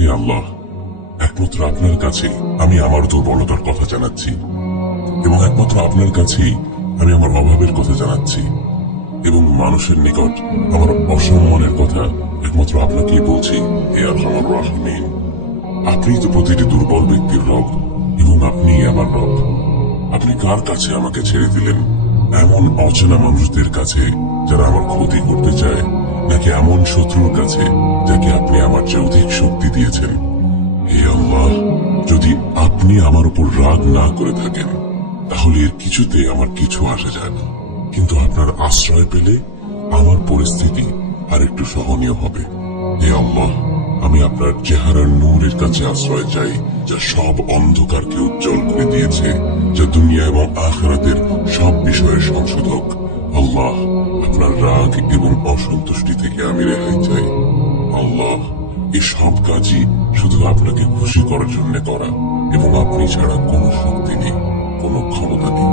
হে আল্লাহ, একমাত্র আপনার কাছে আমি আমার দুর্বলতার কথা জানাচ্ছি, এবং একমাত্র আপনার কাছেই আমি আমার অভাবের কথা জানাচ্ছি, এবং মানুষের নিকট আমার অসম্মানের কথা একমাত্র আপনাকেই বলছি। হে আরহামার রাহিমিন, আপনি তো প্রতিটি দুর্বল ব্যক্তির রব, এবং আপনিই আমার রব। আপনি কার কাছে আমাকে ছেড়ে দিলেন? এমন অচেনা মানুষদের কাছে যারা আমার ক্ষতি করতে চায়, নাকি এমন শত্রুর কাছে যাকে আপনি আমার চেয়ে অধিক শক্তি দিয়েছেন? হে আল্লাহ, যদি আপনি আমার উপর রাগ না করে থাকেন তাহলে এর কিছুতে আমার কিছু আসে যায় না, কিন্তু আপনার আশ্রয় পেলে আমার পরিস্থিতি আর একটু সহনীয় হবে। হে আল্লাহ, আমি আপনার চেহারার নূরের কাছে আশ্রয় চাই, যা সব অন্ধকারকে উজ্জ্বল করে দিয়েছে, যা দুনিয়া এবং আখিরাতের সব বিষয়ের সংশোধক। আল্লাহ, আপনার রাগ এবং অসন্তুষ্টি থেকে আমি রেহাই চাই। আল্লাহ, এই সব কাজই শুধু আপনাকে খুশি করার জন্য করা, এবং আপনি ছাড়া কোনো শক্তি নেই, কোনো ক্ষমতা নেই।